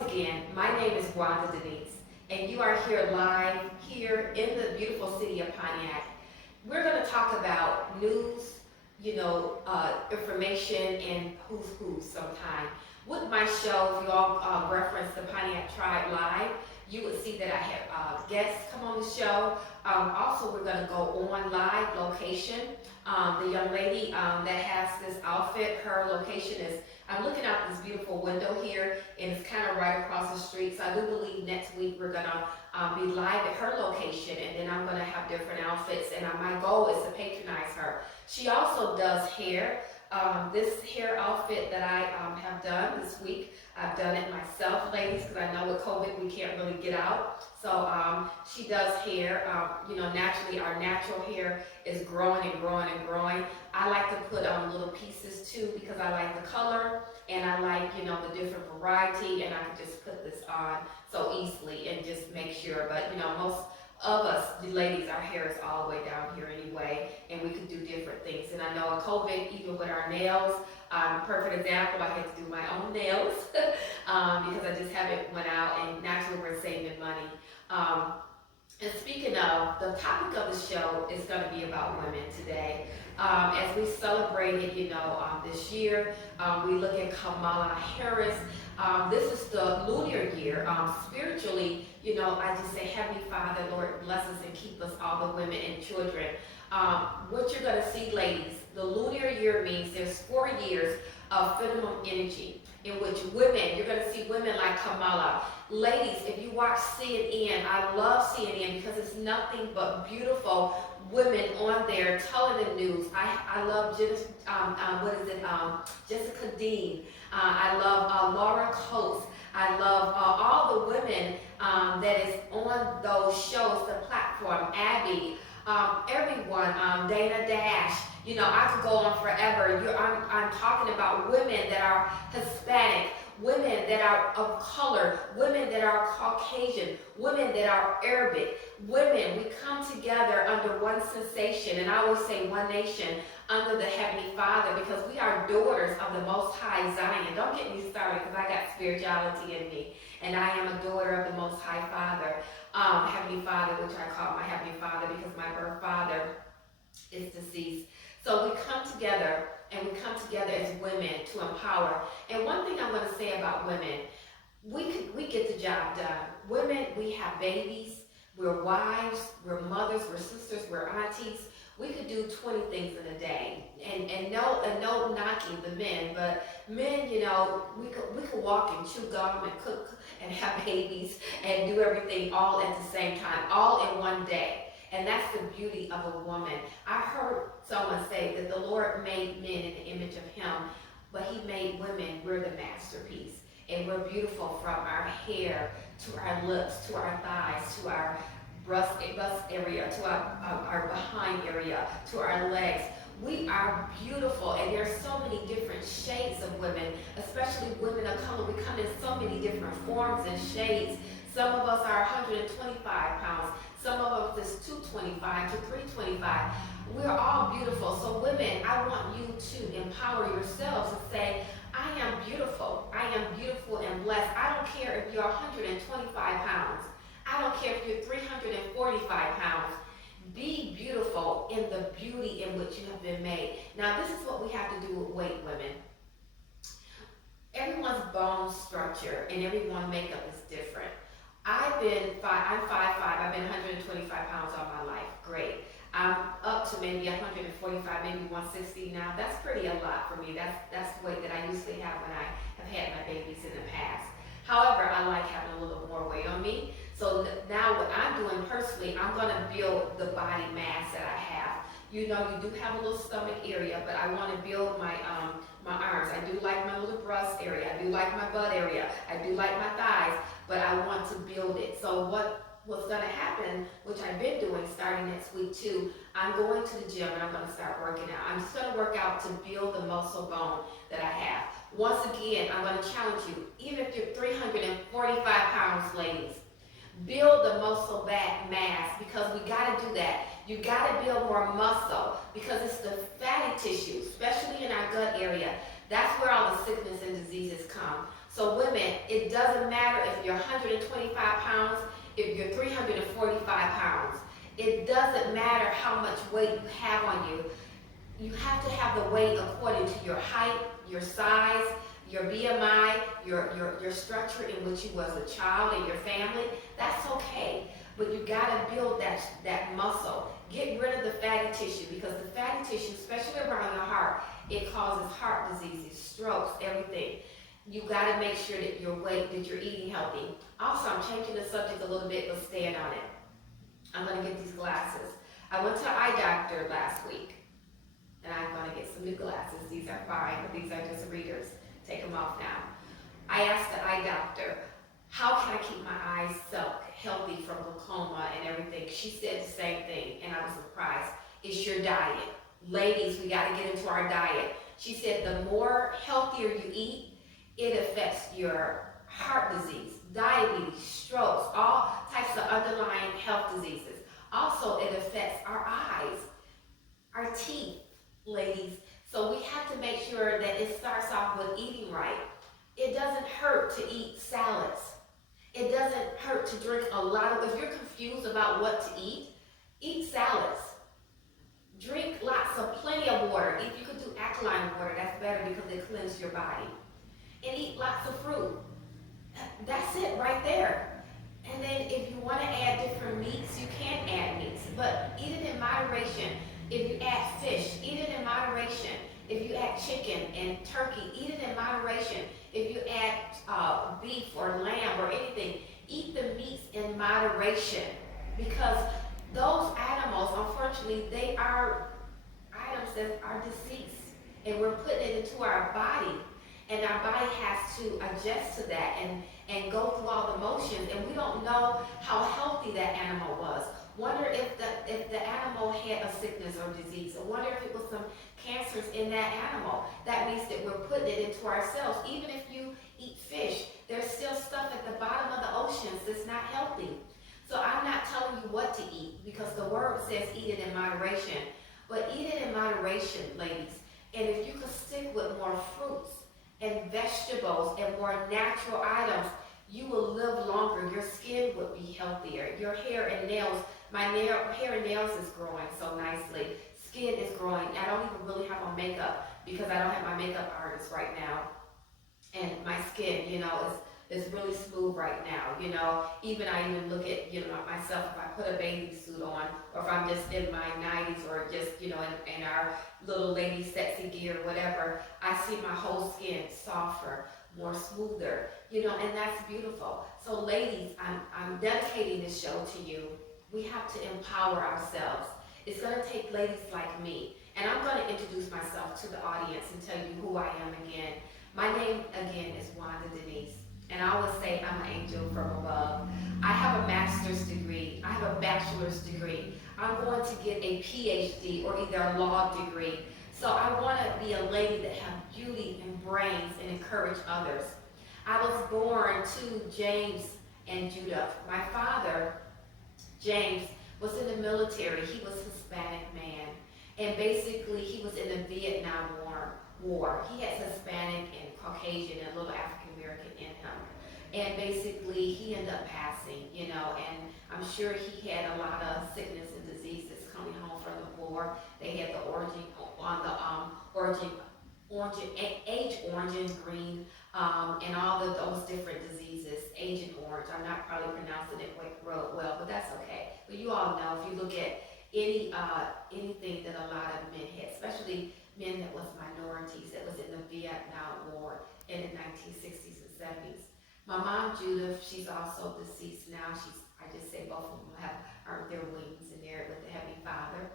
Again, my name is Wanda Denise, and you are here live here in the beautiful city of Pontiac. We're going to talk about news, information, and who's who sometime. With my show, if you all reference the Pontiac Tribe Live, you would see that I have guests come on the show. Also, we're going to go on live location. The young lady that has this outfit, her location is, I'm looking out this beautiful window here, and it's kind of right across the street. So I do believe next week we're going to be live at her location, and then I'm going to have different outfits, and my goal is to patronize her. She also does hair. This hair outfit that I have done this week, I've done it myself, ladies, because I know with COVID we can't really get out. So she does hair. Naturally, our natural hair is growing and growing and growing. I like to put on little pieces too because I like the color and I like, the different variety, and I can just put this on so easily and just make sure. But, most of us, the ladies, our hair is all the way down here anyway, and we could do different things. And I know in COVID, even with our nails, perfect example, I had to do my own nails because I just haven't went out, and naturally we're saving money. And speaking of, the topic of the show is going to be about women today. As we celebrated, this year, we look at Kamala Harris. This is the lunar year. Spiritually, I just say, Heavenly Father, Lord, bless us and keep us, all the women and children. What you're going to see, ladies, the lunar year means there's 4 years of feminine energy in which women, you're going to see women like Kamala. Ladies, if you watch CNN, I love CNN because it's nothing but beautiful women on there telling the news. I love Jessica Dean. I love Laura Coates. I love all the women that is on those shows, the platform, Abby, everyone, Dana Dash. I could go on forever. I'm talking about women that are Hispanic, women that are of color, women that are Caucasian, women that are Arabic, women. We come together under one sensation, and I always say one nation under the Heavenly Father, because we are daughters of the Most High Zion. Don't get me started, because I got spirituality in me, and I am a daughter of the Most High Father, Heavenly Father, which I call my Heavenly Father because my birth father is deceased. So we come together, and we come together as women to empower. And one thing I'm going to say about women, we get the job done. Women, we have babies, we're wives, we're mothers, we're sisters, we're aunties. We could do 20 things in a day, and no knocking the men, but men, we could walk and chew gum and cook and have babies and do everything all at the same time, all in one day. And that's the beauty of a woman. I heard someone say that the Lord made men in the image of Him, but He made women, we're the masterpiece. And we're beautiful from our hair to our lips, to our thighs, to our bust area, to our behind area, to our legs. We are beautiful, and there's so many different shades of women, especially women of color. We come in so many different forms and shades. Some of us are 125 pounds. Some of us is 225 to 325. We're all beautiful. So women, I want you to empower yourselves and say, I am beautiful. I am beautiful and blessed. I don't care if you're 125 pounds. I don't care if you're 345 pounds. Be beautiful in the beauty in which you have been made. Now, this is what we have to do with weight, women. Everyone's bone structure and everyone's makeup is different. I'm 5'5", I've been 125 pounds all my life. Great. I'm up to maybe 145, maybe 160 now. That's pretty a lot for me. That's the weight that I usually have when I have had my babies in the past. However, I like having a little more weight on me. So now what I'm doing personally, I'm going to build the body mass that I have. You do have a little stomach area, but I want to build my arms. I do like my little breast area. I do like my butt area. I do like my thighs, but I want to build it. So what's going to happen, which I've been doing starting next week too, I'm going to the gym and I'm going to start working out. I'm just going to work out to build the muscle bone that I have. Once again, I'm going to challenge you, even if you're 345 pounds, ladies, build the muscle back mass, because we got to do that. You got to build more muscle because it's the fatty tissue, especially in our gut area. That's where all the sickness and diseases come. So women, it doesn't matter if you're 125 pounds, if you're 345 pounds. It doesn't matter how much weight you have on you. You have to have the weight according to your height, your size, your BMI, your structure in which you was a child and your family. That's okay. But you gotta build that muscle. Get rid of the fatty tissue, because the fatty tissue, especially around your heart, it causes heart diseases, strokes, everything. You gotta make sure that that you're eating healthy. Also, I'm changing the subject a little bit, but stand on it. I'm gonna get these glasses. I went to an eye doctor last week, and I'm gonna get some new glasses. These are fine, but these are just readers. Take them off now. I asked the eye doctor, how can I keep my eyes so healthy from glaucoma and everything? She said the same thing, and I was surprised. It's your diet. Ladies, we gotta get into our diet. She said the more healthier you eat, it affects your heart disease, diabetes, strokes, all types of underlying health diseases. Also, it affects our eyes, our teeth, ladies. So we have to make sure that it starts off with eating right. It doesn't hurt to eat salads. It doesn't hurt to drink a lot of, if you're confused about what to eat salads. Drink plenty of water. If you could do alkaline water, that's better because it cleanses your body. And eat lots of fruit. That's it right there. And then if you want to add different meats, you can add meats, but eat it in moderation. If you add fish, eat it in moderation. If you add chicken and turkey, eat it in moderation. If you add beef or lamb or anything, eat the meats in moderation, because those animals, unfortunately, they are items that are deceased, and we're putting it into our body, and our body has to adjust to that and go through all the motions, and we don't know how healthy that animal was. Wonder if the animal had a sickness or disease. I wonder if it was some cancers in that animal. That means that we're putting it into ourselves. Even if you eat fish, there's still stuff at the bottom of the oceans that's not healthy. So I'm not telling you what to eat, because the word says eat it in moderation. But eat it in moderation, ladies. And if you could stick with more fruits and vegetables and more natural items, you will live longer. Your skin would be healthier. Your hair and nails, hair and nails is growing so nicely. Skin is growing. I don't even really have on makeup because I don't have my makeup artist right now. And my skin, is really smooth right now. I even look at, myself, if I put a bathing suit on, or if I'm just in my 90s, or just, in our little lady sexy gear, whatever, I see my whole skin softer, more smoother, and that's beautiful. So ladies, I'm dedicating this show to you. We have to empower ourselves. It's going to take ladies like me. And I'm going to introduce myself to the audience and tell you who I am again. My name, again, is Wanda Denise. And I always say I'm an angel from above. I have a master's degree. I have a bachelor's degree. I'm going to get a PhD or either a law degree. So I want to be a lady that has beauty and brains and encourage others. I was born to James and Judith. My father, James, was in the military. He was a Hispanic man. And basically, he was in the Vietnam War. He has Hispanic and Caucasian and a little African American in him. And basically, he ended up passing, and I'm sure he had a lot of sickness and diseases coming home from the war. They had the Agent Orange and Green, and all of those different diseases. Agent Orange, I'm not probably pronouncing it real well, but that's okay. But you all know, if you look at anything that a lot of men had, especially men that was minorities, that was in the Vietnam War in the 1960s and 70s. My mom, Judith, she's also deceased now. I just say both of them have earned their wings in there with the Heavenly Father.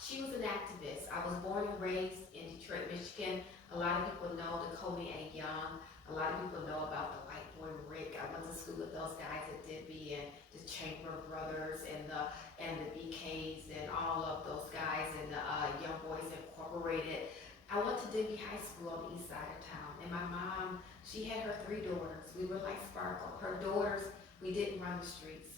She was an activist. I was born and raised in Detroit, Michigan. A lot of people know the Kobe A. Young. A lot of people know about the White Boy Rick. I went to school with those guys at Dibby and the Chamber Brothers and the BKs and all of those guys and the Young Boys Incorporated. I went to Dibby High School on the east side of town, and my mom, she had her 3 daughters. We were like Sparkle. Her daughters, we didn't run the streets.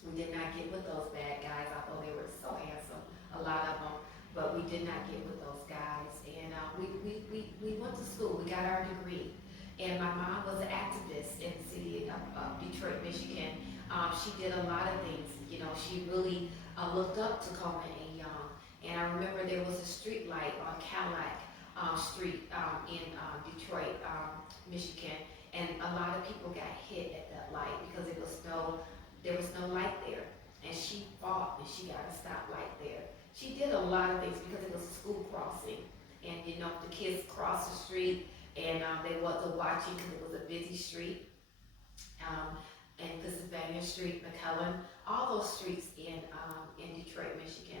We did not get with those bad guys, although they were so handsome, a lot of them, but we did not get with those guys. And we went to school. We got our degree. And my mom was an activist in the city of Detroit, Michigan. She did a lot of things. You know, she really looked up to Coleman and Young. And I remember there was a street light on Cadillac Street in Detroit, Michigan, and a lot of people got hit at that light because there was no light there. And she fought and she got a stoplight there. She did a lot of things because it was a school crossing, and you know the kids crossed the street and they wasn't watching because it was a busy street. Um, and Pennsylvania Street, McCullen, all those streets in Detroit, Michigan.